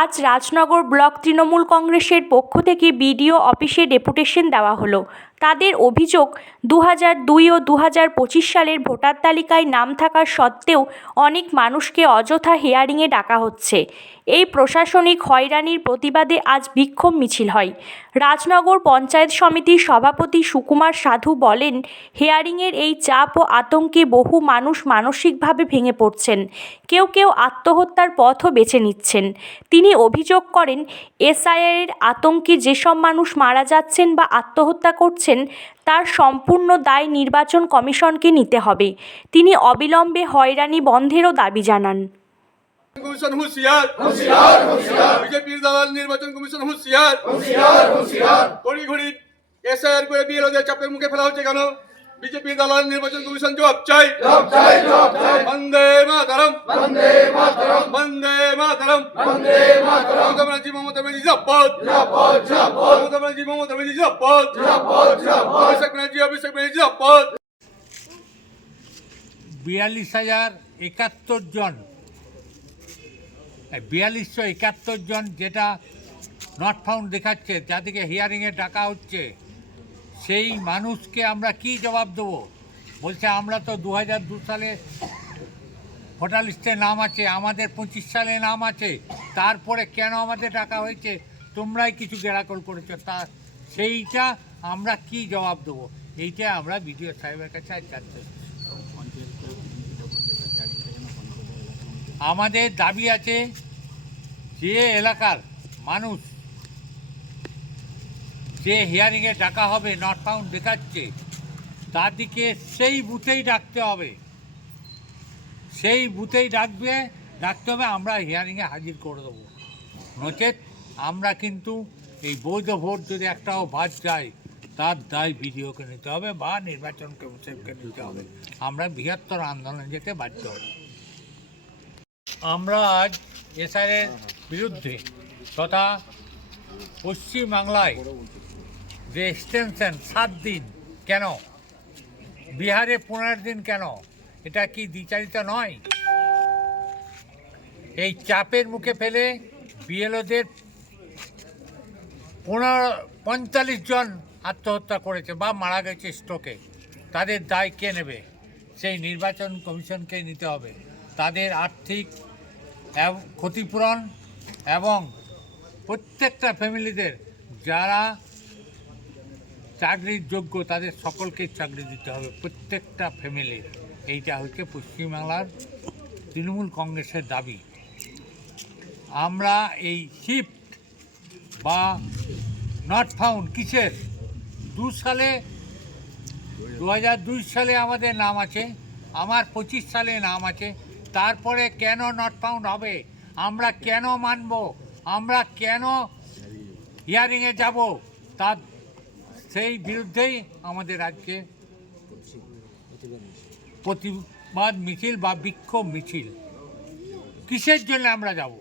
আজ রাজনগর ব্লক তৃণমূল কংগ্রেসের পক্ষ থেকে বিডিও অফিসে ডেপুটেশন দেওয়া হলো। তাদের অভিযোগ 2002 ও 2025 সালের ভোটার তালিকায় নাম থাকা সত্ত্বেও অনেক মানুষকে অযথা হিয়ারিংয়ে ডাকা হচ্ছে। এই প্রশাসনিক হয়রানির প্রতিবাদে আজ বিক্ষোভ মিছিল হয়। রাজনগর পঞ্চায়েত সমিতির সভাপতি সুকুমার সাধু বলেন, হিয়ারিংয়ের এই চাপ ও আতঙ্কে বহু মানুষ মানসিকভাবে ভেঙে পড়ছেন, কেউ কেউ আত্মহত্যার পথও বেছে নিচ্ছেন। তিনি অভিযোগ করেন, এসআইআরের আতঙ্কে যেসব মানুষ মারা যাচ্ছেন বা আত্মহত্যা করছেন তার সম্পূর্ণ দায় নির্বাচন কমিশনকে নিতে হবে। তিনি অবিলম্বে হয়রানি বন্ধেরও দাবি জানান। কমিশন হুঁশিয়ার, হুঁশিয়ার, হুঁশিয়ার। বিজেপির দালাল নির্বাচন কমিশন হুঁশিয়ার, হুঁশিয়ার, হুঁশিয়ার। ঘড়ি ঘড়ি এসআইআর করে বিএলওদের চাপের মুখে ফেলা হচ্ছে কেন? বিজেপির দালাল নির্বাচন কমিশন জবাব চাই, জবাব চাই, জবাব চাই। বন্দে মাতরম, বন্দে মাতরম, বন্দে মাতরম, বন্দে মাতরম। মমতা ব্যানার্জি, মমতা ব্যানার্জি জিন্দাবাদ, জিন্দাবাদ, জিন্দাবাদ। মমতা ব্যানার্জি, মমতা ব্যানার্জি জিন্দাবাদ, জিন্দাবাদ, জিন্দাবাদ। অভিষেক ব্যানার্জি, অভিষেক ব্যানার্জি জিন্দাবাদ। 42,071 জন, 4271 জন যেটা নট ফাউন্ড দেখাচ্ছে, যাদেরকে হিয়ারিংয়ে ডাকা হচ্ছে, সেই মানুষকে আমরা কি জবাব দেবো? বলছে আমরা তো 2002 সালে ভোটার লিস্টে নাম আছে, আমাদের 25 সালে নাম আছে, তারপরে কেন আমাদের ডাকা হয়েছে? তোমরাই কিছু গেরাকল করেছো, তা সেইটা আমরা কি জবাব দেবো? এইটা আমরা বিডিও সাহেবের কাছে আজ জানতে চাই। আমাদের দাবি আছে, যে এলাকার মানুষ যে হিয়ারিংয়ে ডাকা হবে নট ফাউন্ড দেখাচ্ছে, তাদেরকে সেই বুথেই ডাকতে হবে, সেই বুথেই ডাকতে হবে। আমরা হিয়ারিংয়ে হাজির করে দেবো। নচেত আমরা কিন্তু এই বৈধ ভোট যদি একটাও বাদ যায়, তার দায় বিডিওকে নিতে হবে বা নির্বাচন কমিশনকে নিতে হবে। আমরা বৃহত্তর আন্দোলনে যেতে বাধ্য হব। আমরা আজ এসআইআরের বিরুদ্ধে তথা পশ্চিমবাংলায় যে এক্সটেনশন 7 দিন কেন, বিহারে 15 দিন কেন, এটা কি দ্বিচারিত নয়? এই চাপের মুখে ফেলে বিএলওদের 45 জন আত্মহত্যা করেছে বা মারা গেছে স্ট্রোকে। তাদের দায় কে নেবে? সেই নির্বাচন কমিশনকে নিতে হবে। তাদের আর্থিক ক্ষতিপূরণ এবং প্রত্যেকটা ফ্যামিলিদের যারা চাকরির যোগ্য তাদের সকলকেই চাকরি দিতে হবে, প্রত্যেকটা ফ্যামিলির। এইটা হচ্ছে পশ্চিমবাংলার তৃণমূল কংগ্রেসের দাবি। আমরা এই শিফট বা নট ফাউন্ড কিসের? 2002 সালে আমাদের নাম আছে, আমার 25 সালে নাম আছে, তারপরে কেন নট ফাউন্ড হবে? আমরা কেন মানব? আমরা কেন হিয়ারিংয়ে যাব? তার সেই বিরুদ্ধেই আমাদের আজকে প্রতিবাদ মিছিল বা বিক্ষোভ মিছিল। কিসের জন্য আমরা যাব?